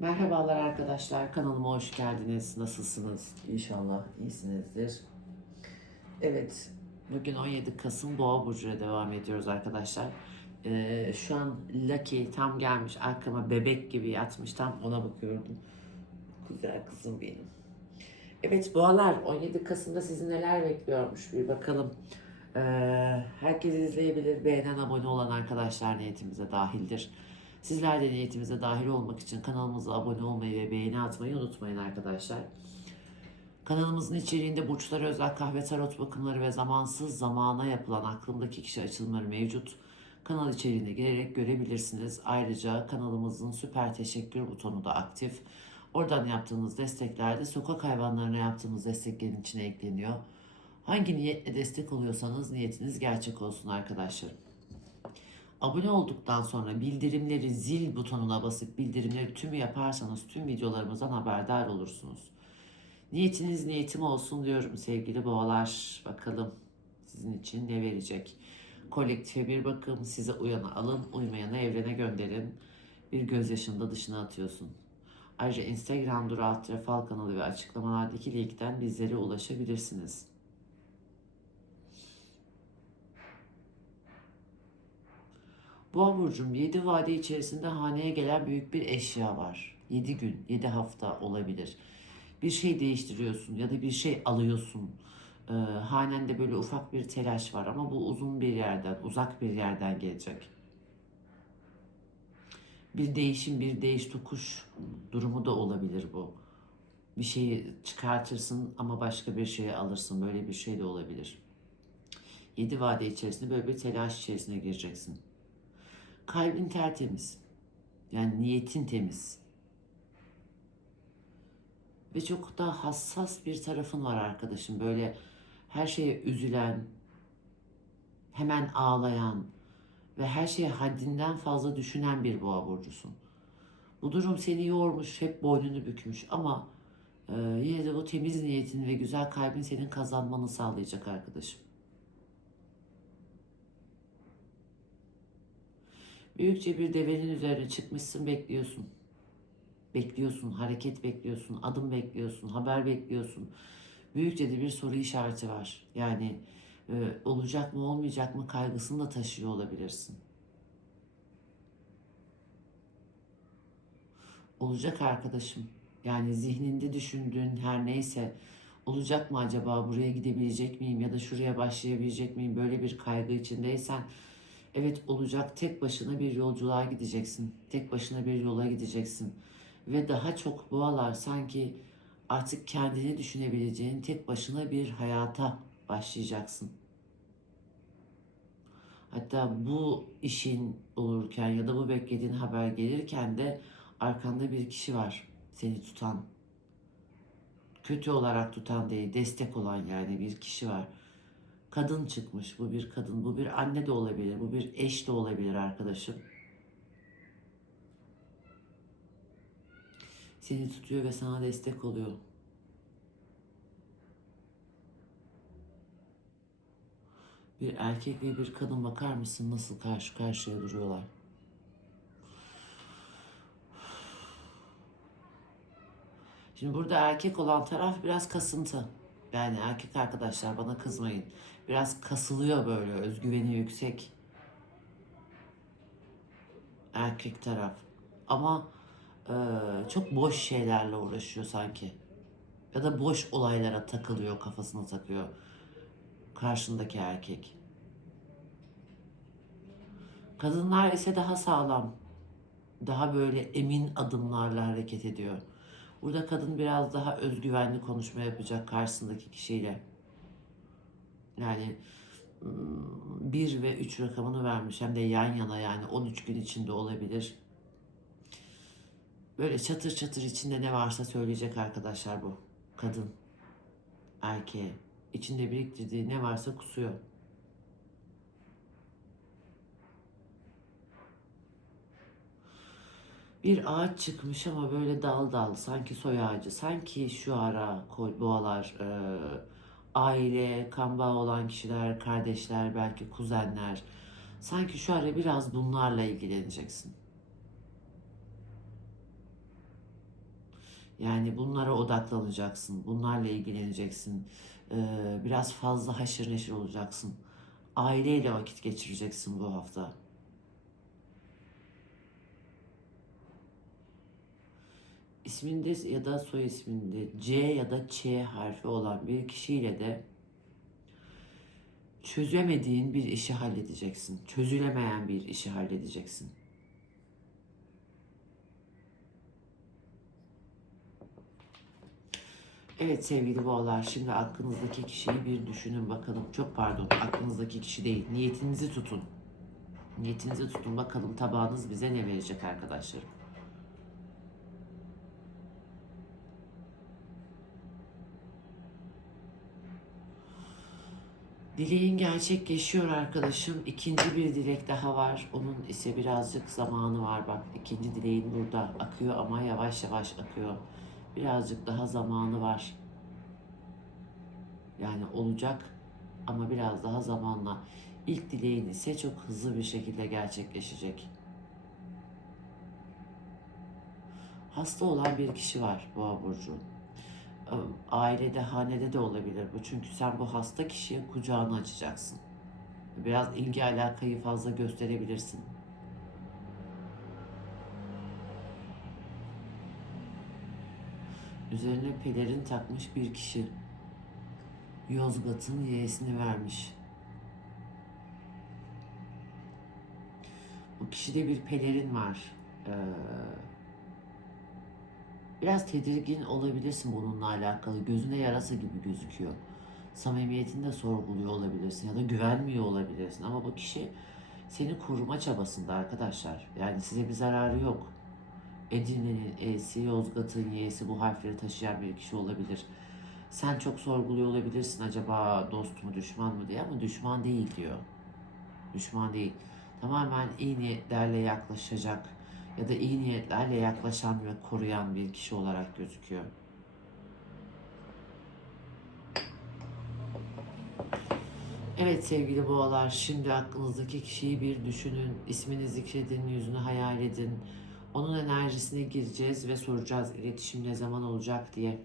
Merhabalar arkadaşlar, kanalıma hoş geldiniz. Nasılsınız? İnşallah iyisinizdir. Evet, bugün 17 Kasım Boğa Burcu'ya devam ediyoruz arkadaşlar. Ee, şu an Lucky tam gelmiş arkama bebek gibi yatmış tam ona bakıyordum. Güzel kızım benim. Evet boğalar 17 Kasım'da sizi neler bekliyormuş bir bakalım. Ee, herkes izleyebilir. Beğenen abone olan arkadaşlar niyetimize dahildir. Sizler de niyetimize dahil olmak için kanalımıza abone olmayı ve beğeni atmayı unutmayın arkadaşlar. Kanalımızın içeriğinde burçlara özel kahve tarot bakımları ve zamansız zamana yapılan aklımdaki kişi açılımları mevcut. Kanal içeriğine girerek görebilirsiniz. Ayrıca kanalımızın süper teşekkür butonu da aktif. Oradan yaptığınız destekler de sokak hayvanlarına yaptığımız desteklerin içine ekleniyor. Hangi niyetle destek oluyorsanız niyetiniz gerçek olsun arkadaşlarım. Abone olduktan sonra bildirimleri zil butonuna basıp bildirimleri tümü yaparsanız tüm videolarımızdan haberdar olursunuz. Niyetiniz niyetim olsun diyorum sevgili boğalar. Bakalım sizin için ne verecek? Kolektife bir bakım size uyanı alın, uymayanı evrene gönderin. Bir gözyaşını da dışına atıyorsun. Ayrıca Instagram Dura Fal kanalı ve açıklamalardaki linkten bizlere ulaşabilirsiniz. Boğa burcum 7 vade içerisinde haneye gelen büyük bir eşya var. 7 gün, 7 hafta olabilir. Bir şey değiştiriyorsun ya da bir şey alıyorsun. Ee, hanende böyle ufak bir telaş var ama bu uzun bir yerden, uzak bir yerden gelecek. Bir değişim, bir değiş tokuş durumu da olabilir bu. Bir şeyi çıkartırsın ama başka bir şeye alırsın. Böyle bir şey de olabilir. 7 vade içerisinde böyle bir telaş içerisine gireceksin. Kalbin tertemiz. Yani niyetin temiz. Ve çok da hassas bir tarafın var arkadaşım. Böyle her şeye üzülen, hemen ağlayan ve her şeye haddinden fazla düşünen bir boğa burcusun. Bu durum seni yormuş, hep boynunu bükmüş ama e, yine de o temiz niyetin ve güzel kalbin senin kazanmanı sağlayacak arkadaşım. Büyükçe bir devenin üzerine çıkmışsın bekliyorsun. Bekliyorsun, hareket bekliyorsun, adım bekliyorsun, haber bekliyorsun. Büyükçe de bir soru işareti var. Yani e, olacak mı olmayacak mı kaygısını da taşıyor olabilirsin. Olacak arkadaşım. Yani zihninde düşündüğün her neyse olacak mı acaba buraya gidebilecek miyim ya da şuraya başlayabilecek miyim böyle bir kaygı içindeysen Evet olacak tek başına bir yolculuğa gideceksin. Tek başına bir yola gideceksin. Ve daha çok boğalar sanki artık kendini düşünebileceğin tek başına bir hayata başlayacaksın. Hatta bu işin olurken ya da bu beklediğin haber gelirken de arkanda bir kişi var seni tutan. Kötü olarak tutan değil, destek olan yani bir kişi var kadın çıkmış. Bu bir kadın, bu bir anne de olabilir, bu bir eş de olabilir arkadaşım. Seni tutuyor ve sana destek oluyor. Bir erkek ve bir kadın bakar mısın nasıl karşı karşıya duruyorlar? Şimdi burada erkek olan taraf biraz kasıntı. Yani erkek arkadaşlar bana kızmayın. Biraz kasılıyor böyle özgüveni yüksek. Erkek taraf. Ama e, çok boş şeylerle uğraşıyor sanki. Ya da boş olaylara takılıyor, kafasına takıyor. Karşındaki erkek. Kadınlar ise daha sağlam. Daha böyle emin adımlarla hareket ediyor. Burada kadın biraz daha özgüvenli konuşma yapacak karşısındaki kişiyle. Yani 1 ve 3 rakamını vermiş hem de yan yana yani 13 gün içinde olabilir. Böyle çatır çatır içinde ne varsa söyleyecek arkadaşlar bu. Kadın, erkeğe. içinde biriktirdiği ne varsa kusuyor. Bir ağaç çıkmış ama böyle dal dal sanki soy ağacı. Sanki şu ara boğalar e, aile, kan bağı olan kişiler, kardeşler, belki kuzenler. Sanki şu ara biraz bunlarla ilgileneceksin. Yani bunlara odaklanacaksın. Bunlarla ilgileneceksin. Ee, biraz fazla haşır neşir olacaksın. Aileyle vakit geçireceksin bu hafta. İsminde ya da soy isminde C ya da Ç harfi olan bir kişiyle de çözemediğin bir işi halledeceksin. Çözülemeyen bir işi halledeceksin. Evet sevgili boğalar şimdi aklınızdaki kişiyi bir düşünün bakalım. Çok pardon aklınızdaki kişi değil. Niyetinizi tutun. Niyetinizi tutun bakalım tabağınız bize ne verecek arkadaşlarım. Dileğin gerçekleşiyor arkadaşım. İkinci bir dilek daha var. Onun ise birazcık zamanı var. Bak ikinci dileğin burada akıyor ama yavaş yavaş akıyor. Birazcık daha zamanı var. Yani olacak ama biraz daha zamanla. İlk dileğin ise çok hızlı bir şekilde gerçekleşecek. Hasta olan bir kişi var Boğa Burcu. Ailede, hanede de olabilir bu. Çünkü sen bu hasta kişiye kucağını açacaksın. Biraz ilgi alakayı fazla gösterebilirsin. Üzerine pelerin takmış bir kişi. Yozgat'ın yeğesini vermiş. Bu kişide bir pelerin var. Ee, biraz tedirgin olabilirsin bununla alakalı. Gözüne yarasa gibi gözüküyor. Samimiyetini de sorguluyor olabilirsin ya da güvenmiyor olabilirsin. Ama bu kişi seni koruma çabasında arkadaşlar. Yani size bir zararı yok. Edirne'nin E'si, Yozgat'ın Y'si bu harfleri taşıyan bir kişi olabilir. Sen çok sorguluyor olabilirsin acaba dost mu düşman mı diye ama düşman değil diyor. Düşman değil. Tamamen iyi niyetlerle yaklaşacak ya da iyi niyetlerle yaklaşan ve koruyan bir kişi olarak gözüküyor. Evet sevgili boğalar, şimdi aklınızdaki kişiyi bir düşünün, ismini zikredin, yüzünü hayal edin. Onun enerjisine gireceğiz ve soracağız iletişim ne zaman olacak diye.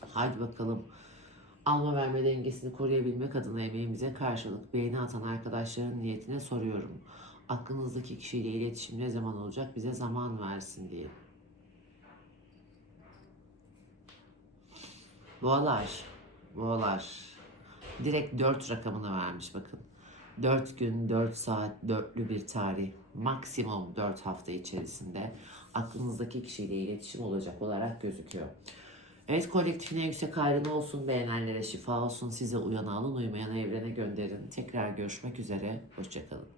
Haydi bakalım. Alma verme dengesini koruyabilmek adına emeğimize karşılık beğeni atan arkadaşların niyetine soruyorum. Aklınızdaki kişiyle iletişim ne zaman olacak bize zaman versin diye. Boğalar, boğalar. Direkt 4 rakamını vermiş bakın. 4 gün, 4 saat, dörtlü bir tarih. Maksimum 4 hafta içerisinde aklınızdaki kişiyle iletişim olacak olarak gözüküyor. Evet kolektifine yüksek hayrını olsun, beğenenlere şifa olsun, size uyan alın, uymayan evrene gönderin. Tekrar görüşmek üzere, hoşçakalın.